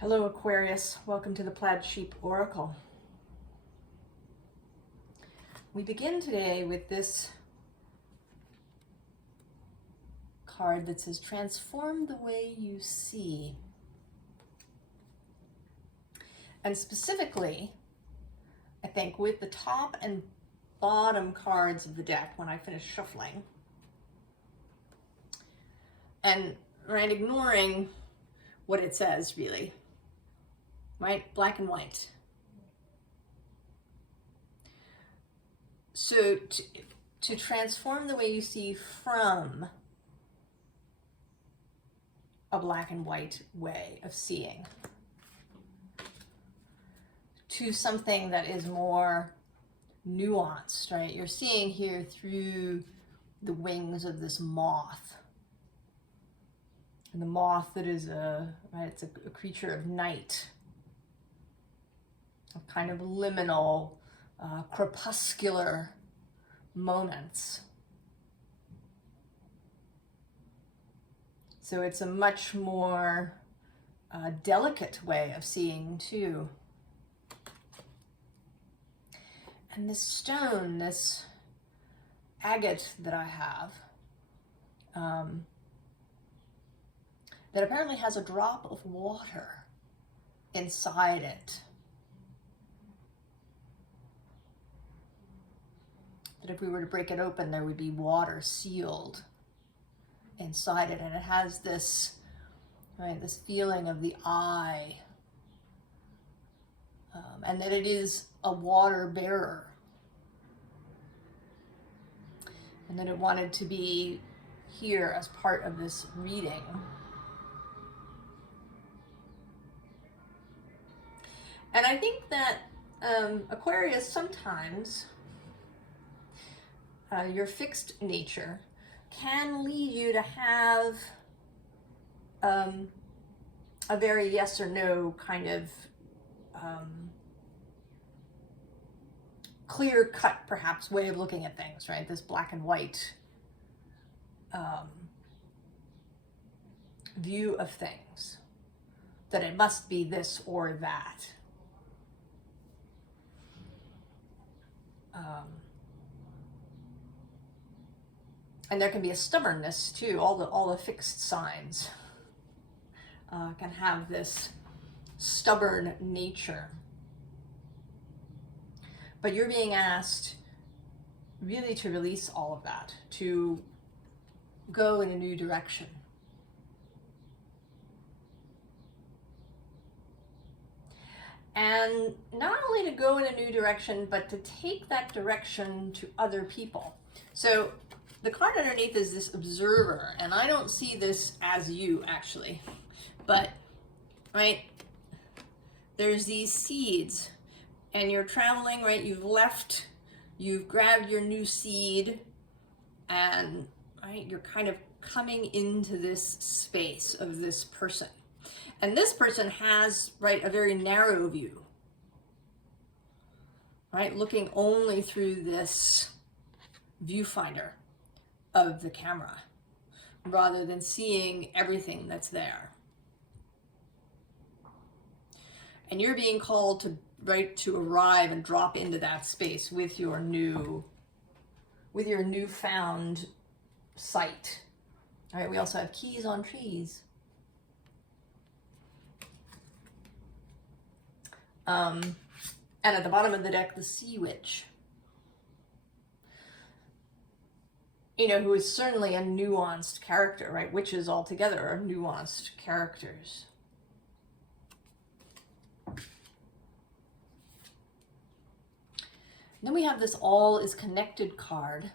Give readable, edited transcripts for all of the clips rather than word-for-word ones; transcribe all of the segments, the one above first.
Hello Aquarius, welcome to the Plaid Sheep Oracle. We begin today with this card that says, transform the way you see. And specifically, I think with the top and bottom cards of the deck when I finish shuffling, and ignoring what it says really, right? Black and white. So to transform the way you see from a black and white way of seeing to something that is more nuanced, right? You're seeing here through the wings of this moth. And the moth that is it's a creature of night, of kind of liminal, crepuscular moments. So it's a much more delicate way of seeing too. And this stone, this agate that I have, that apparently has a drop of water inside it. That if we were to break it open, there would be water sealed inside it. And it has this, this feeling of the eye. And that it is a water bearer. And that it wanted to be here as part of this reading. And I think that Aquarius, sometimes your fixed nature can lead you to have a very yes or no kind of clear-cut, perhaps, way of looking at things, right? This black and white view of things, that it must be this or that. And there can be a stubbornness too. All the fixed signs can have this stubborn nature. But you're being asked really to release all of that, to go in a new direction. And not only to go in a new direction, but to take that direction to other people. So the card underneath is this observer, and I don't see this as you actually, but right, there's these seeds, and you're traveling, right? You've grabbed your new seed, and right, you're kind of coming into this space of this person. And this person has, right, a very narrow view, right? Looking only through this viewfinder of the camera, rather than seeing everything that's there. And you're being called to, to arrive and drop into that space with your newfound sight. All right, we also have keys on trees. And at the bottom of the deck, the Sea Witch. Who is certainly a nuanced character, right? Witches altogether are nuanced characters. Then we have this All is Connected card,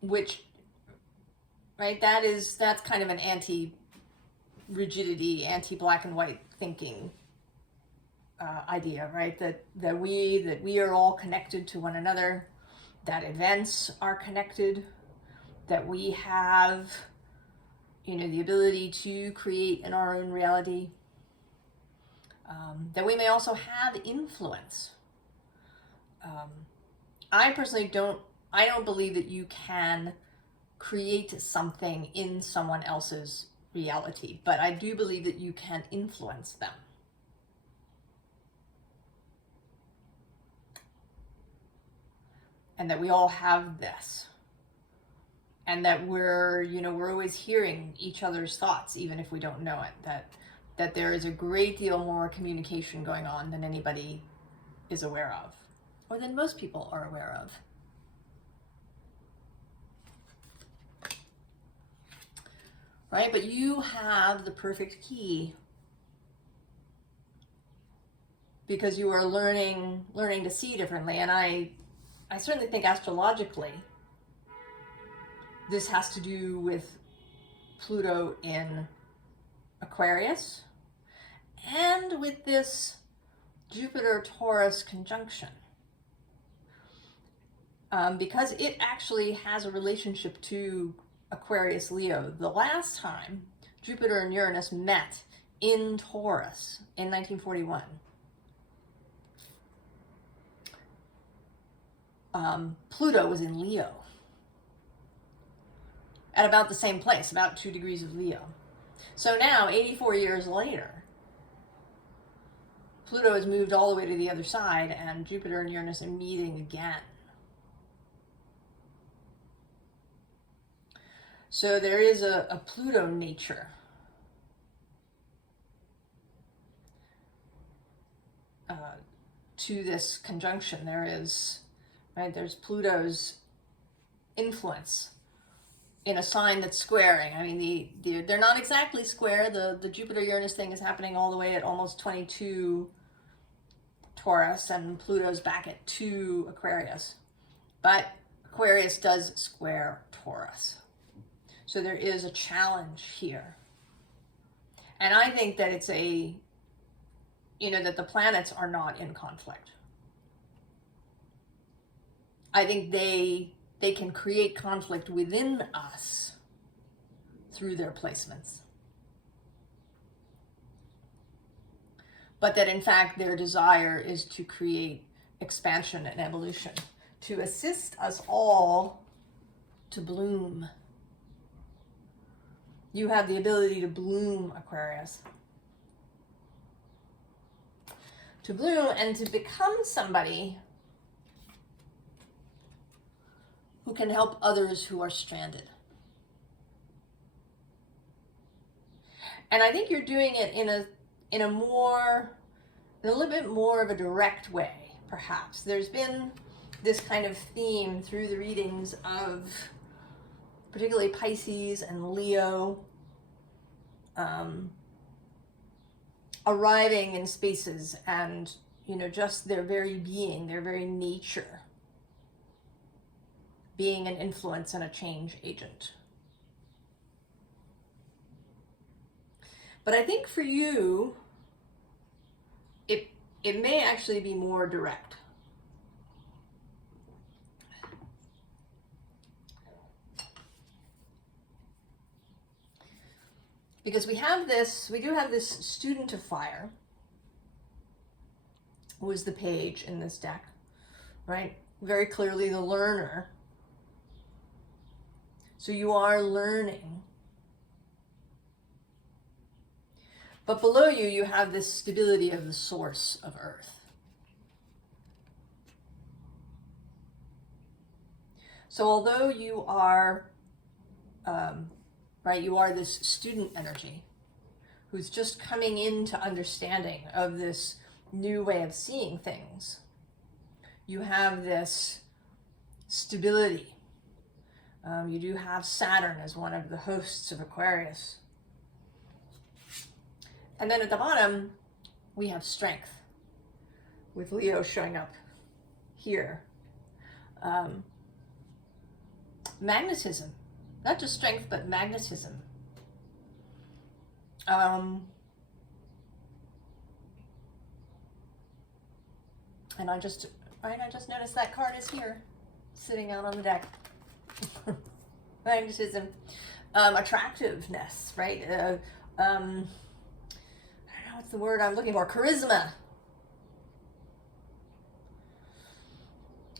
which, right, that's kind of an anti-rigidity, anti-black and white thinking idea, right? That we are all connected to one another, that events are connected, that we have, the ability to create in our own reality, that we may also have influence. I personally don't believe that you can create something in someone else's reality, but I do believe that you can influence them. And that we all have this. And that we're, you know, we're always hearing each other's thoughts, even if we don't know it. That there is a great deal more communication going on than anybody is aware of, or than most people are aware of. Right? But you have the perfect key, because you are learning to see differently. And I certainly think astrologically, this has to do with Pluto in Aquarius and with this Jupiter-Taurus conjunction. Because it actually has a relationship to Aquarius Leo. The last time Jupiter and Uranus met in Taurus in 1941, Pluto was in Leo at about the same place, about 2 degrees of Leo. So now, 84 years later, Pluto has moved all the way to the other side, and Jupiter and Uranus are meeting again. So there is a Pluto nature to this conjunction. There is, right, there's Pluto's influence in a sign that's squaring. I mean, they're not exactly square. The Jupiter-Uranus thing is happening all the way at almost 22 Taurus, and Pluto's back at 2 Aquarius. But Aquarius does square Taurus. So there is a challenge here. And I think that it's a, you know, that the planets are not in conflict. I think they can create conflict within us through their placements. But that in fact their desire is to create expansion and evolution, to assist us all to bloom. You have the ability to bloom, Aquarius. To bloom and to become somebody who can help others who are stranded. And I think you're doing it in a little bit more of a direct way, perhaps. There's been this kind of theme through the readings of particularly Pisces and Leo arriving in spaces and, you know, just their very being, their very nature, being an influence and a change agent. But I think for you, it may actually be more direct. Because we do have this student of fire, who is the page in this deck, right? Very clearly the learner. So you are learning. But below you, you have this stability of the source of Earth. So although you are, right, you are this student energy who's just coming into understanding of this new way of seeing things, you have this stability. You do have Saturn as one of the hosts of Aquarius. And then at the bottom, we have strength, with Leo showing up here. Magnetism, not just strength, but magnetism. And I just noticed that card is here, sitting out on the deck. Magnetism, attractiveness, right? I don't know what's the word I'm looking for. Charisma,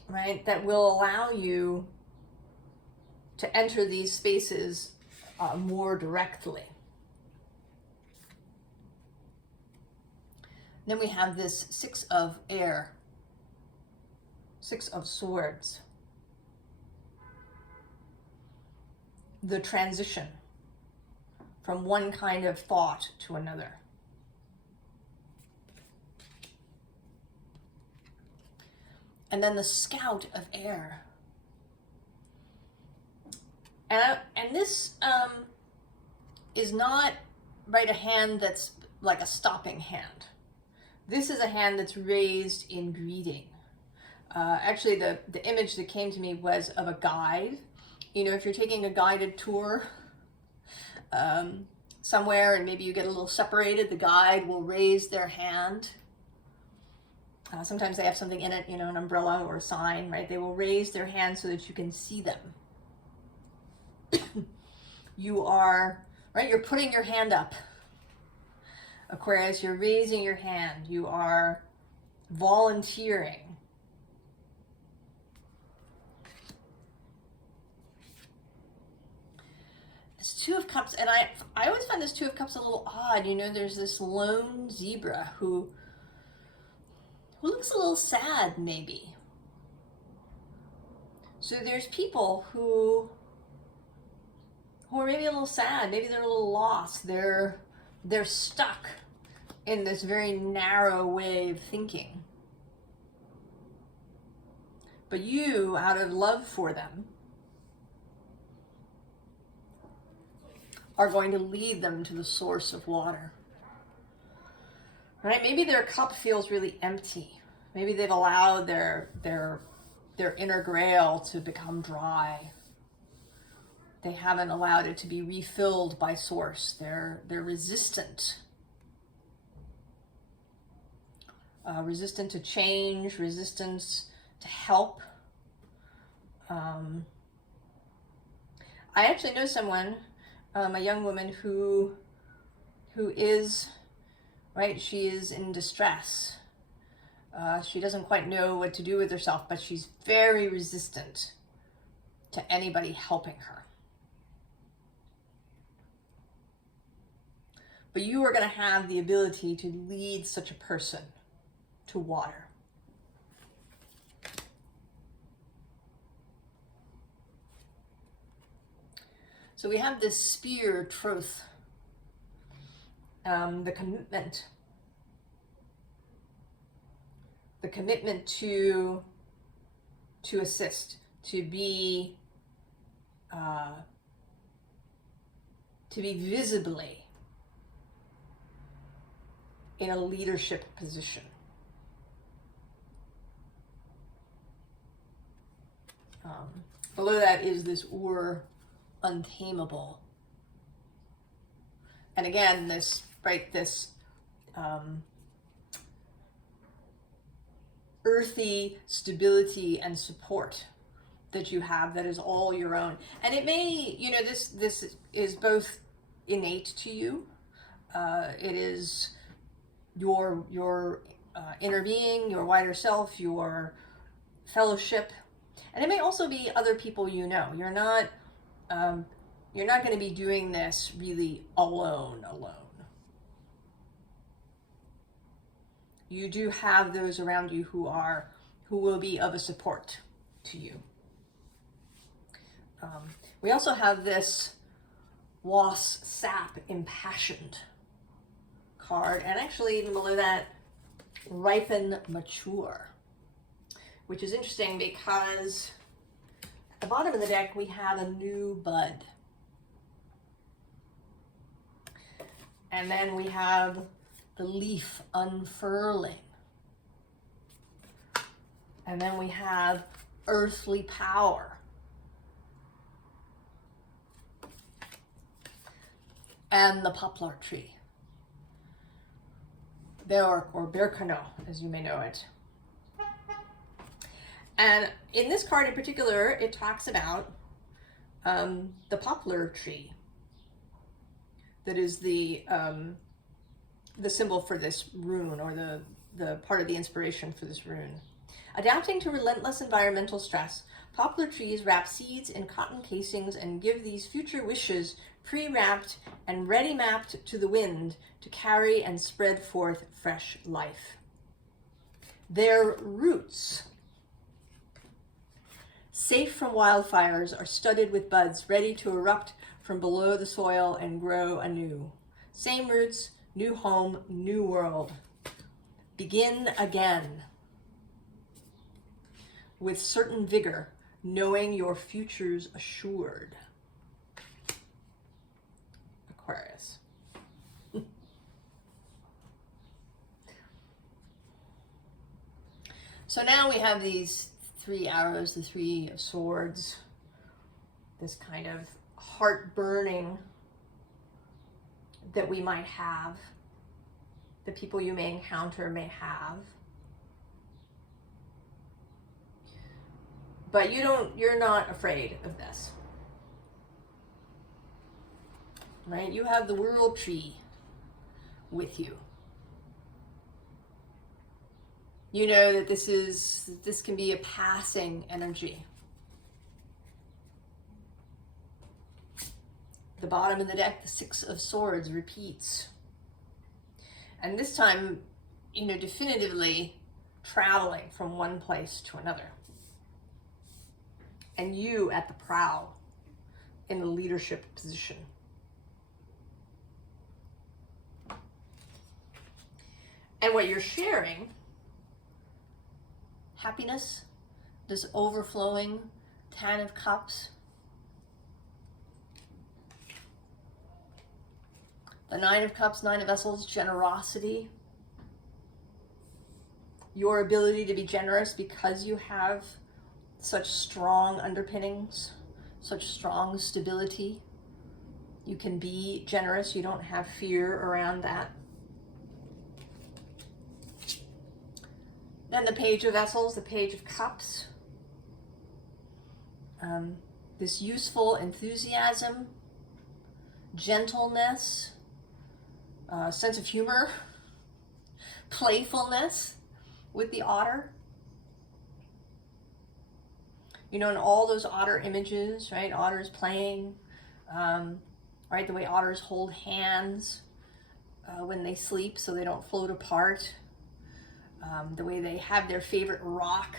right? That will allow you to enter these spaces more directly. Then we have this Six of Air, Six of Swords. The transition from one kind of thought to another. And then the Scout of Air. And this is not, right, a hand that's like a stopping hand. This is a hand that's raised in greeting. Actually, the image that came to me was of a guide. You know, if you're taking a guided tour somewhere and maybe you get a little separated, the guide will raise their hand. Sometimes they have something in it, you know, an umbrella or a sign, right? They will raise their hand so that you can see them. You are, right, you're putting your hand up. Aquarius, you're raising your hand. You are volunteering. This Two of Cups, and I always find this Two of Cups a little odd. You know, there's this lone zebra who looks a little sad, maybe. So there's people who are maybe a little sad. Maybe they're a little lost. They're stuck in this very narrow way of thinking. But you, out of love for them, are going to lead them to the source of water. Right? Maybe their cup feels really empty. Maybe they've allowed their inner grail to become dry. They haven't allowed it to be refilled by source. They're resistant. Resistant to change, resistance to help. I actually know someone, a young woman who is, right, she is in distress. She doesn't quite know what to do with herself, but she's very resistant to anybody helping her. But you are going to have the ability to lead such a person to water. So we have this spear truth, the commitment to assist, to be visibly in a leadership position. Below that is this untamable. And again, this, right, this earthy stability and support that you have that is all your own. And it may, you know, this is both innate to you. It is your inner being, your wider self, your fellowship. And it may also be other people you know. You're not going to be doing this really alone. You do have those around you who will be of a support to you. We also have this Was Sap Impassioned card, and actually even below that, Ripen Mature, which is interesting because at the bottom of the deck we have a new bud. And then we have the leaf unfurling. And then we have earthly power. And the poplar tree. Or Berkano, as you may know it. And in this card in particular, it talks about the poplar tree. That is the symbol for this rune, or the part of the inspiration for this rune. Adapting to relentless environmental stress, poplar trees wrap seeds in cotton casings and give these future wishes pre-wrapped and ready-mapped to the wind to carry and spread forth fresh life. Their roots, safe from wildfires, are studded with buds ready to erupt from below the soil and grow anew. Same roots, new home, new world. Begin again with certain vigor, knowing your future's assured. Aquarius. So now we have these 3 arrows, the 3 of swords, this kind of heart burning that we might have, the people you may encounter may have. But you're not afraid of this. Right? You have the world tree with you. You know that this can be a passing energy. The bottom of the deck, the 6 of swords, repeats. And this time, definitively traveling from one place to another. And you at the prow in the leadership position. And what you're sharing, happiness, this overflowing 10 of cups, the 9 of cups, 9 of vessels, generosity, your ability to be generous because you have such strong underpinnings, such strong stability. You can be generous. You don't have fear around that. Then the Page of Vessels, the Page of Cups. This useful enthusiasm, gentleness, sense of humor, playfulness with the otter. In all those otter images, right? Otters playing, right? The way otters hold hands when they sleep so they don't float apart. The way they have their favorite rock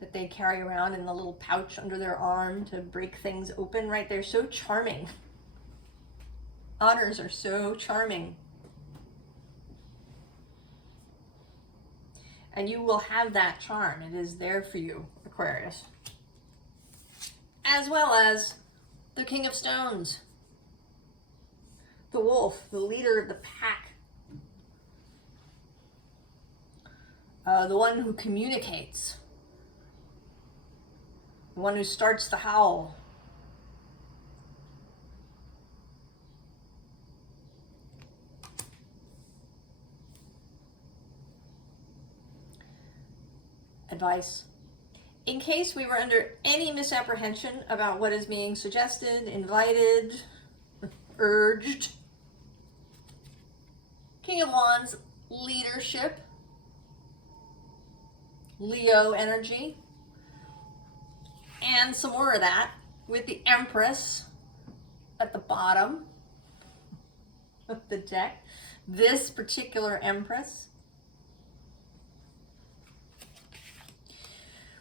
that they carry around in the little pouch under their arm to break things open, right? They're so charming. Otters are so charming. And you will have that charm. It is there for you, Aquarius. As well as the King of Stones, the wolf, the leader of the pack, the one who communicates, the one who starts the howl. Advice. In case we were under any misapprehension about what is being suggested, invited, urged, King of Wands, leadership, Leo energy, and some more of that with the Empress at the bottom of the deck. This particular Empress.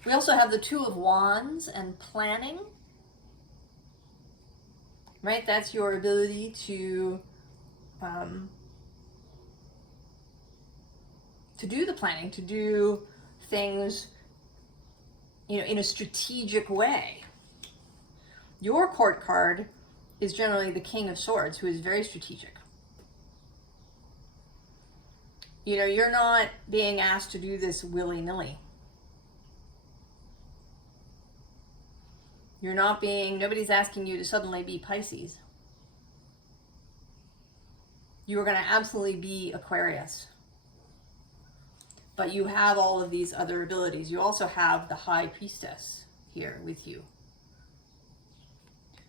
We also have the 2 of Wands and planning, right? That's your ability to do the planning, to do things, in a strategic way. Your court card is generally the King of Swords, who is very strategic. You're not being asked to do this willy-nilly. Nobody's asking you to suddenly be Pisces. You are going to absolutely be Aquarius. But you have all of these other abilities. You also have the High Priestess here with you.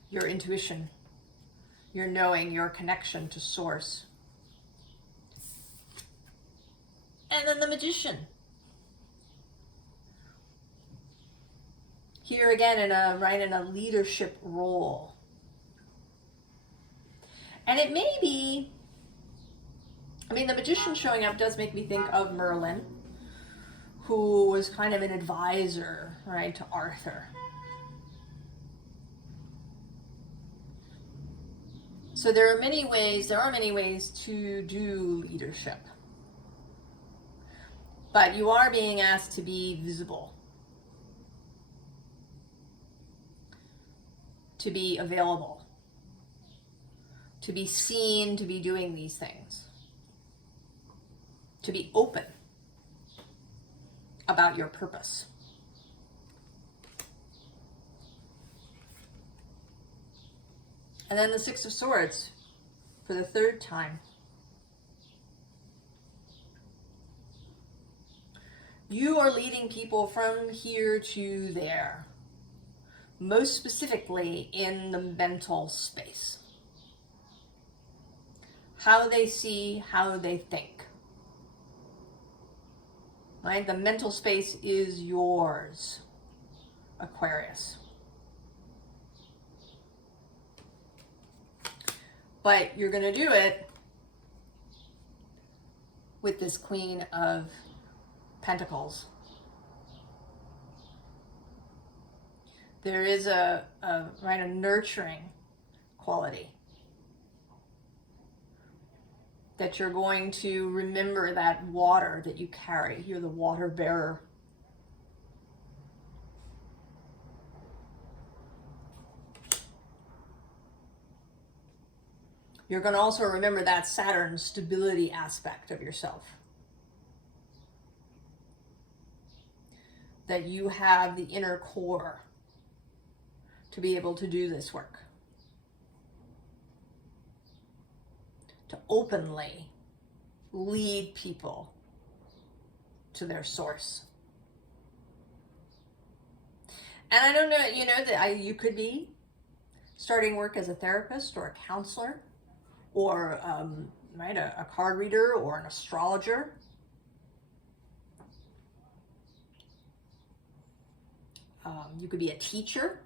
Your intuition, your knowing, your connection to Source. And then the Magician. Here again in a leadership role. And it may be, I mean, the magician showing up does make me think of Merlin, who was kind of an advisor, right, to Arthur. So there are many ways to do leadership. But you are being asked to be visible, to be available, to be seen, to be doing these things, to be open about your purpose. And then the Six of Swords for the third time. You are leading people from here to there, most specifically in the mental space. How they see, how they think. Right? The mental space is yours, Aquarius. But you're going to do it with this Queen of Pentacles. There is a nurturing quality that you're going to remember that water that you carry. You're the water bearer. You're going to also remember that Saturn stability aspect of yourself. That you have the inner core to be able to do this work. To openly lead people to their source. And I don't know, you know, that you could be starting work as a therapist or a counselor or a card reader or an astrologer. You could be a teacher.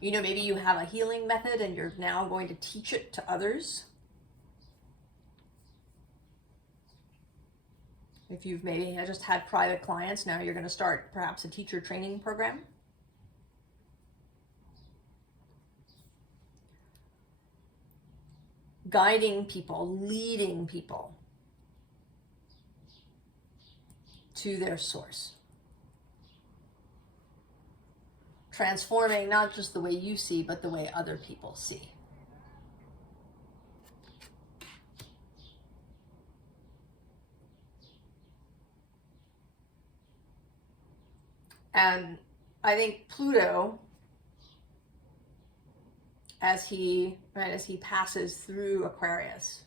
You know, maybe you have a healing method and you're now going to teach it to others. If you've maybe just had private clients, now you're going to start perhaps a teacher training program. Guiding people, leading people to their source. Transforming not just the way you see, but the way other people see. And I think Pluto, as he passes through Aquarius,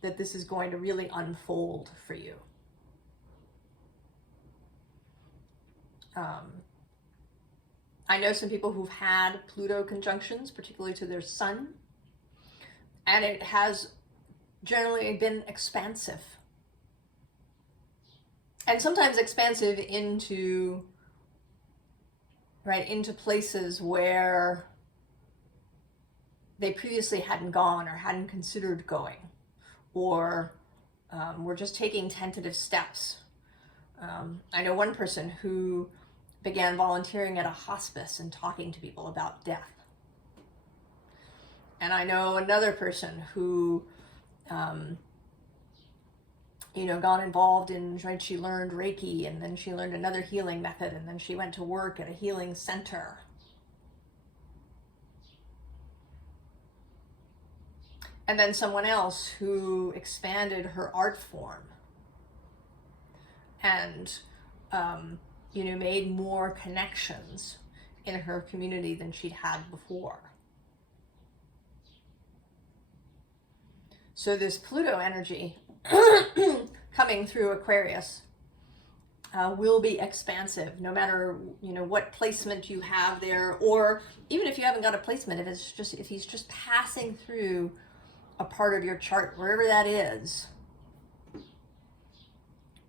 that this is going to really unfold for you. I know some people who've had Pluto conjunctions, particularly to their sun, and it has generally been expansive. And sometimes expansive into places where they previously hadn't gone or hadn't considered going, or were just taking tentative steps. I know one person who began volunteering at a hospice and talking to people about death. And I know another person who, got involved in, she learned Reiki, and then she learned another healing method, and then she went to work at a healing center. And then someone else who expanded her art form and, made more connections in her community than she'd had before. So this Pluto energy coming through Aquarius will be expansive, no matter what placement you have there, or even if you haven't got a placement, if he's just passing through a part of your chart, wherever that is,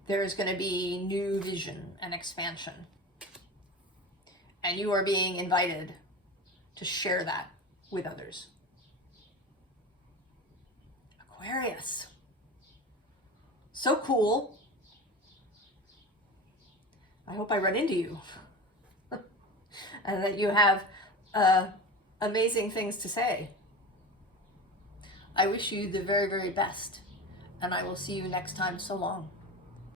there's going to be new vision and expansion. and you are being invited to share that with others. Aquarius. So cool. I hope I run into you and that you have amazing things to say. I wish you the very, very best, and I will see you next time. So long.